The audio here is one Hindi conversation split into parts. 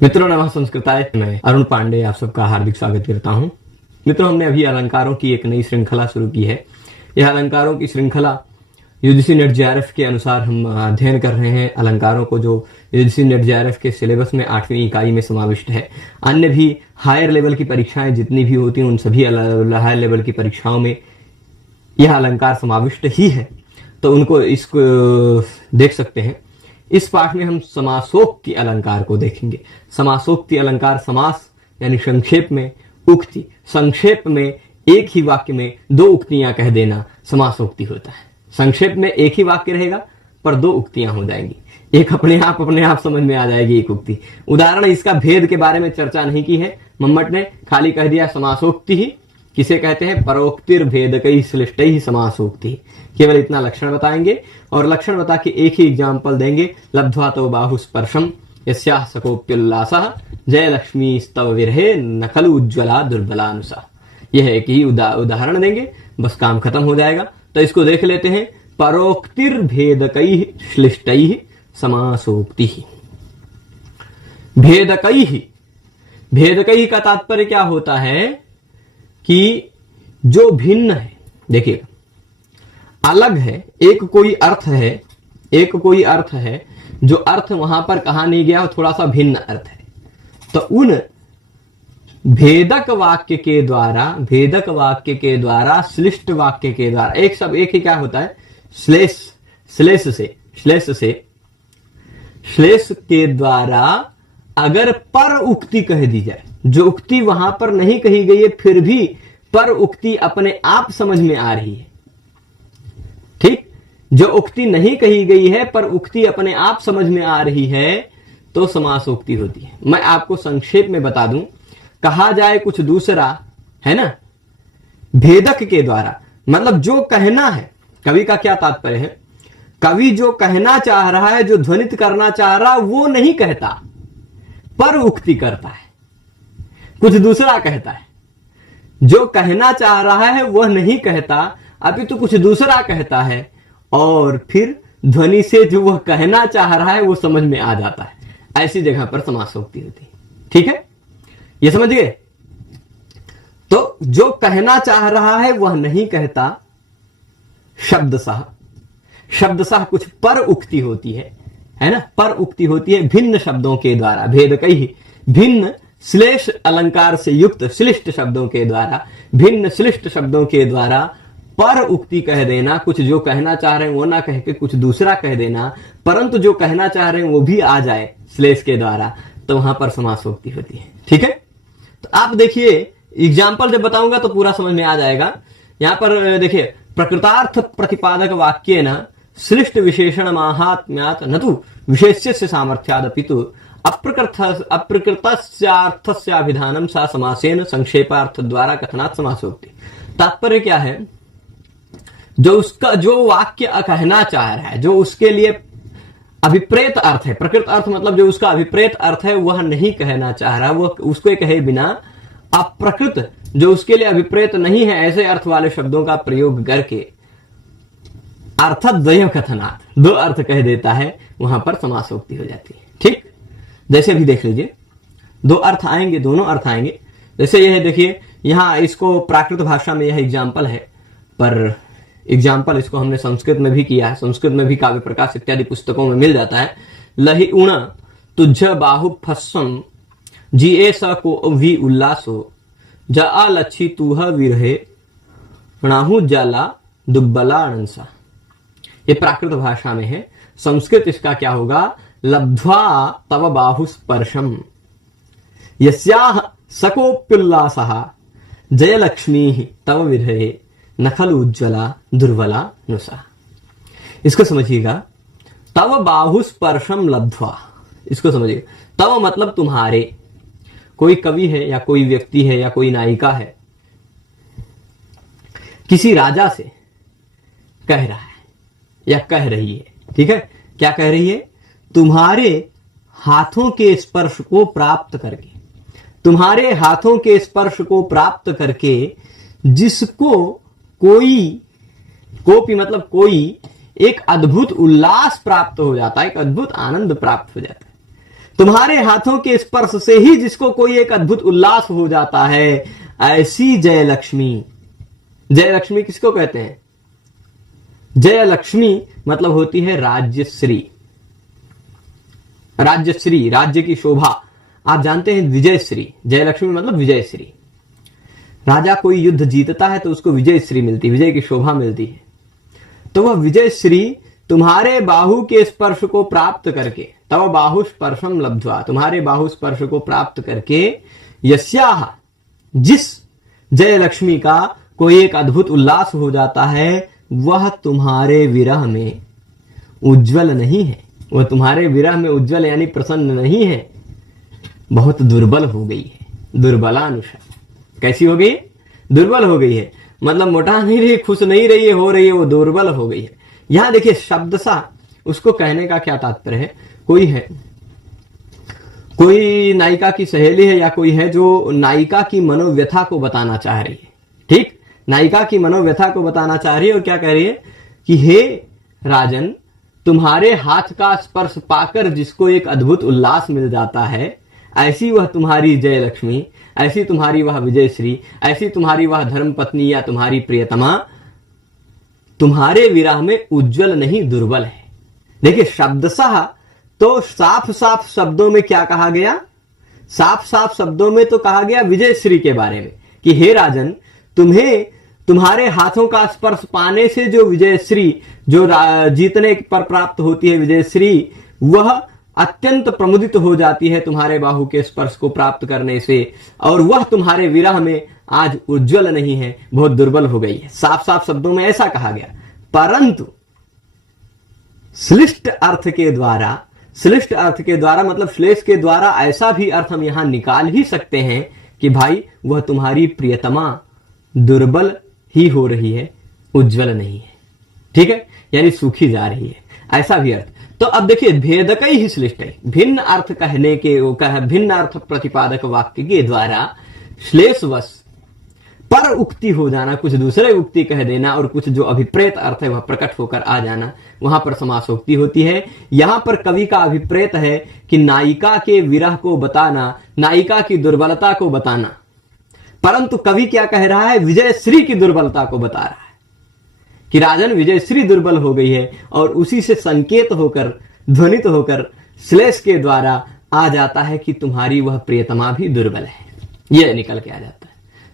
मित्रों नमः संस्कृताय, मैं अरुण पांडे आप सबका हार्दिक स्वागत करता हूं। मित्रों, हमने अभी अलंकारों की एक नई श्रृंखला शुरू की है। यह अलंकारों की श्रृंखला यूजीसी नेट जेआरएफ के अनुसार हम अध्ययन कर रहे हैं अलंकारों को, जो यूजीसी नेट जेआरएफ के सिलेबस में 8वीं इकाई में समाविष्ट है। अन्य भी हायर लेवल की परीक्षाएं जितनी भी होती हैं उन सभी हायर लेवल की परीक्षाओं में यह अलंकार समाविष्ट ही है, तो उनको इसको देख सकते हैं। इस पाठ में हम समासोक्ति अलंकार को देखेंगे। समासोक्ति अलंकार, समास यानी संक्षेप में, उक्ति संक्षेप में एक ही वाक्य में दो उक्तियां कह देना समासोक्ति होता है। संक्षेप में एक ही वाक्य रहेगा पर दो उक्तियां हो जाएंगी, एक अपने आप समझ में आ जाएगी एक उक्ति। उदाहरण, इसका भेद के बारे में चर्चा नहीं की है मम्मट ने, खाली कह दिया समासोक्ति ही। किसे कहते हैं? परोक्तिर भेदकैः श्लिष्टैः समासोक्ति। केवल इतना लक्षण बताएंगे और लक्षण बता के एक ही एग्जाम्पल देंगे। लब्ध्वा तव बाहुस्पर्शम यस्याः सकोप्युल्लासः जयलक्ष्मीस्तव विरहे न खलु उज्ज्वला दुर्बलानुसा। यह एक ही उदाहरण देंगे, बस काम खत्म हो जाएगा। तो इसको देख लेते हैं। परोक्तिर भेदकैः श्लिष्टैः समासोक्ति। भेदकैः, भेदकैः का तात्पर्य क्या होता है कि जो भिन्न है, देखिए अलग है, एक कोई अर्थ है, एक कोई अर्थ है, जो अर्थ वहां पर कहा नहीं गया, थोड़ा सा भिन्न अर्थ है। तो उन भेदक वाक्य के द्वारा, भेदक वाक्य के द्वारा, श्लिष्ट वाक्य के द्वारा, एक सब एक ही क्या होता है? श्लेष के द्वारा अगर पर उक्ति कह दी जाए, जो उक्ति वहां पर नहीं कही गई है फिर भी पर उक्ति अपने आप समझ में आ रही है, ठीक, जो उक्ति नहीं कही गई है पर उक्ति अपने आप समझ में आ रही है, तो समासोक्ति होती है। मैं आपको संक्षेप में बता दूं, कहा जाए कुछ दूसरा, है ना, भेदक के द्वारा, मतलब जो कहना है, कवि का क्या तात्पर्य है? कवि जो कहना चाह रहा है, जो ध्वनित करना चाह रहा है, वो नहीं कहता, पर उक्ति करता है, कुछ दूसरा कहता है। जो कहना चाह रहा है वह नहीं कहता, अभी तो कुछ दूसरा कहता है, और फिर ध्वनि से जो वह कहना चाह रहा है वो समझ में आ जाता है। ऐसी जगह पर समासोक्ति होती है। ठीक है, ये समझ गए? तो जो कहना चाह रहा है वह नहीं कहता, शब्दशः, शब्दशः कुछ पर उक्ति होती है ना, पर उक्ति होती है भिन्न शब्दों के द्वारा। भेदकैः, भिन्न श्लेष अलंकार से युक्त श्लिष्ट शब्दों के द्वारा, भिन्न श्लिष्ट शब्दों के द्वारा पर उक्ति कह देना, कुछ जो कहना चाह रहे हैं वो ना कह के कुछ दूसरा कह देना, परंतु जो कहना चाह रहे हैं वो भी आ जाए श्लेष के द्वारा, तो वहां पर समासोक्ति होती है। ठीक है, तो आप देखिए, एग्जाम्पल जब बताऊंगा तो पूरा समझ में आ जाएगा। यहां पर देखिए, प्रकृतार्थ प्रतिपादक वाक्य न श्लिष्ट विशेषण माहात्म्यात् न तु विशेष्यस्य सामर्थ्यादपितु अप्रकृतस्यार्थस्याभिधानम सा समासेन संक्षेपार्थ द्वारा कथनात् समासोक्ति। तात्पर्य क्या है? जो उसका, जो वाक्य कहना चाह रहा है, जो उसके लिए अभिप्रेत अर्थ है, प्रकृत अर्थ मतलब जो उसका अभिप्रेत अर्थ है वह नहीं कहना चाह रहा, वो उसको कहे बिना अप्रकृत, जो उसके लिए अभिप्रेत नहीं है, ऐसे अर्थ वाले शब्दों का प्रयोग करके अर्थद्वय कथनात्, दो अर्थ कह देता है, वहां पर समासोक्ति हो जाती है। ठीक, जैसे भी देख लीजिए, दो अर्थ आएंगे, दोनों अर्थ आएंगे। जैसे यह देखिए, यहां इसको प्राकृत भाषा में यह एग्जाम्पल है, पर एग्जाम्पल इसको हमने संस्कृत में भी किया है, संस्कृत में भी काव्य प्रकाश इत्यादि पुस्तकों में मिल जाता है। लहि उण तुझ बाहु फस्सम जिए स को वी उल्लासो जा लच्छी तुह विरहे णाहु जाला दुब्बला अणंसा। ये प्राकृत भाषा में है। संस्कृत इसका क्या होगा? लब्ध्वा तव बाहु स्पर्शम यस्याः सकोप्युल्लासः जयलक्ष्मी तव विरहे न खलु उज्ज्वला दुर्बला नुसा। इसको समझिएगा, तव बाहु स्पर्शम लब्ध्वा, इसको समझिए। तव मतलब तुम्हारे, कोई कवि है या कोई व्यक्ति है या कोई नायिका है, किसी राजा से कह रहा है या कह रही है। ठीक है, क्या कह रही है? तुम्हारे हाथों के स्पर्श को प्राप्त करके, तुम्हारे हाथों के स्पर्श को प्राप्त करके जिसको कोई, कोपी मतलब कोई, एक अद्भुत उल्लास प्राप्त हो जाता है, एक अद्भुत आनंद प्राप्त हो जाता है। तुम्हारे हाथों के स्पर्श से ही जिसको कोई एक अद्भुत उल्लास हो जाता है, ऐसी जय लक्ष्मी। जय लक्ष्मी किसको कहते हैं? जय लक्ष्मी मतलब होती है राज्यश्री। राज्यश्री, राज्य की शोभा। आप जानते हैं विजयश्री, जय लक्ष्मी मतलब विजयश्री। राजा कोई युद्ध जीतता है तो उसको विजयश्री मिलती है, विजय की शोभा मिलती है। तो वह विजयश्री तुम्हारे बाहु के स्पर्श को प्राप्त करके, तव बाहु स्पर्शम लब्ध्वा, तुम्हारे बाहु स्पर्श को प्राप्त करके, यस्याह, जिस जय लक्ष्मी का कोई एक अद्भुत उल्लास हो जाता है, वह तुम्हारे विरह में उज्जवल नहीं है। वह तुम्हारे विरह में उज्जवल यानी प्रसन्न नहीं है, बहुत दुर्बल हो गई है। दुर्बलानुषा, कैसी हो गई? दुर्बल हो गई है, मतलब मोटा नहीं रही, खुश नहीं रही है, हो रही है, वो दुर्बल हो गई है। यहां देखिए शब्द सा, उसको कहने का क्या तात्पर्य है? कोई है, कोई नायिका की सहेली है या कोई है जो नायिका की मनोव्यथा को बताना चाह रही है। ठीक, नायिका की मनोव्यथा को बताना चाह रही है और क्या कह रही है कि हे राजन, तुम्हारे हाथ का स्पर्श पाकर जिसको एक अद्भुत उल्लास मिल जाता है, ऐसी वह तुम्हारी जय लक्ष्मी, ऐसी तुम्हारी वह विजयश्री, ऐसी तुम्हारी वह धर्म पत्नी या तुम्हारी प्रियतमा तुम्हारे विरह में उज्जवल नहीं, दुर्बल है। देखिए शब्दशः तो साफ साफ शब्दों में क्या कहा गया? साफ साफ शब्दों में तो कहा गया विजयश्री के बारे में कि हे राजन, तुम्हें तुम्हारे हाथों का स्पर्श पाने से जो विजयश्री, जो जीतने पर प्राप्त होती है विजयश्री, वह अत्यंत प्रमुदित हो जाती है तुम्हारे बाहु के स्पर्श को प्राप्त करने से, और वह तुम्हारे विरह में आज उज्जवल नहीं है, बहुत दुर्बल हो गई है। साफ साफ शब्दों में ऐसा कहा गया। परंतु श्लिष्ट अर्थ के द्वारा, श्लिष्ट अर्थ के द्वारा मतलब श्लेष के द्वारा ऐसा भी अर्थ हम यहां निकाल ही सकते हैं कि भाई वह तुम्हारी प्रियतमा दुर्बल ही हो रही है, उज्जवल नहीं है। ठीक है, यानी सूखी जा रही है, ऐसा भी अर्थ। तो अब देखिए भेदकई ही श्लिष्ट है, भिन्न अर्थ कहने के, भिन्न अर्थ प्रतिपादक वाक्य के द्वारा श्लेषवश पर उक्ति हो जाना, कुछ दूसरे उक्ति कह देना और कुछ जो अभिप्रेत अर्थ है वह प्रकट होकर आ जाना, वहां पर समासोक्ति होती है। यहां पर कवि का अभिप्रेत है कि नायिका के विरह को बताना, नायिका की दुर्बलता को बताना, परंतु कवि क्या कह रहा है? विजयश्री की दुर्बलता को बता रहा है कि राजन विजयश्री दुर्बल हो गई है, और उसी से संकेत होकर, ध्वनित होकर श्लेष के द्वारा आ जाता है कि तुम्हारी वह प्रियतमा भी दुर्बल है। यह निकल के आ जाता है।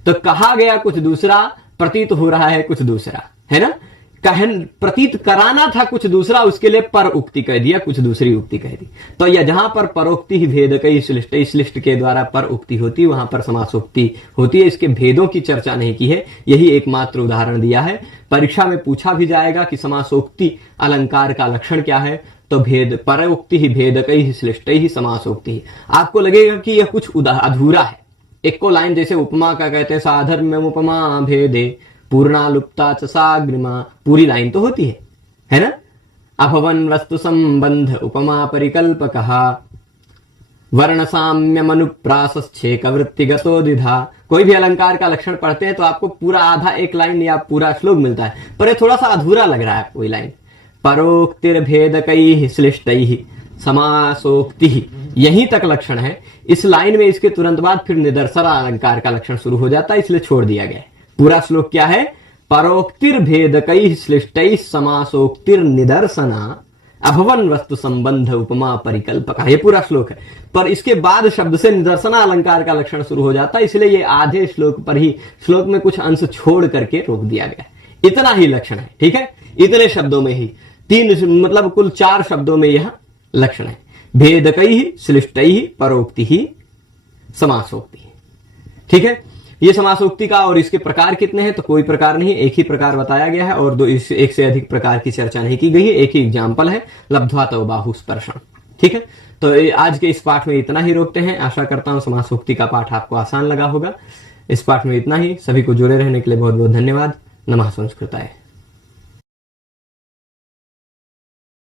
तो कहा गया कुछ दूसरा, प्रतीत हो रहा है कुछ दूसरा, है ना? प्रतीत कराना था कुछ दूसरा, उसके लिए पर उक्ति कह दिया, कुछ दूसरी उक्ति कह दी। तो यह जहां पर परोक्ति ही भेदकई श्लिष्ट, श्लिष्ट के द्वारा पर उक्ति होती है, वहां पर समासोक्ति होती है। इसके भेदों की चर्चा नहीं की है, यही एकमात्र उदाहरण दिया है। परीक्षा में पूछा भी जाएगा कि समासोक्ति अलंकार का लक्षण क्या है, तो भेद परोक्ति ही भेदकई ही श्लिष्ट ही समासोक्ति ही। आपको लगेगा कि यह कुछ अधूरा है। एक को लाइन जैसे उपमा का कहते हैं, साधर्म्यम उपमा भेदे पूर्णा लुप्ता च साग्रिमा, पूरी लाइन तो होती है ना? अभवन वस्तु संबंध उपमा परिकल्पकः वर्ण साम्यम अनुप्रासश्चेक वृत्तिगतो द्विधा। कोई भी अलंकार का लक्षण पढ़ते हैं तो आपको पूरा आधा एक लाइन या पूरा श्लोक मिलता है, पर ये थोड़ा सा अधूरा लग रहा है कोई लाइन। परोक्तिर्भेदकैः श्लिष्टैः समासोक्तिः, यहीं तक लक्षण है। इस लाइन में इसके तुरंत बाद फिर निदर्शना अलंकार का लक्षण शुरू हो जाता है, इसलिए छोड़ दिया गया है। पूरा श्लोक क्या है? परोक्तिर्भेदकैः श्लिष्टैः समासोक्तिर्निदर्शना अभवन वस्तु संबंध उपमा परिकल्पक, ये पूरा श्लोक है। पर इसके बाद शब्द से निदर्शना अलंकार का लक्षण शुरू हो जाता है, इसलिए ये आधे श्लोक पर ही, श्लोक में कुछ अंश छोड़ करके रोक दिया गया। इतना ही लक्षण है, ठीक है? इतने शब्दों में ही, तीन मतलब कुल 4 शब्दों में यह लक्षण है। भेदकैः श्लिष्टैः परोक्तिः समासोक्तिः। ठीक है, ये समासोक्ति का और इसके प्रकार कितने हैं? तो कोई प्रकार नहीं, एक ही प्रकार बताया गया है, और एक से अधिक प्रकार की चर्चा नहीं की गई है। एक ही एग्जाम्पल है, लब्ध्वा तव बाहु स्पर्शम। ठीक है, तो आज के इस पाठ में इतना ही रोकते हैं। आशा करता हूं समासोक्ति का पाठ आपको आसान लगा होगा। इस पाठ में इतना ही। सभी को जुड़े रहने के लिए बहुत बहुत धन्यवाद। नमः संस्कृताय।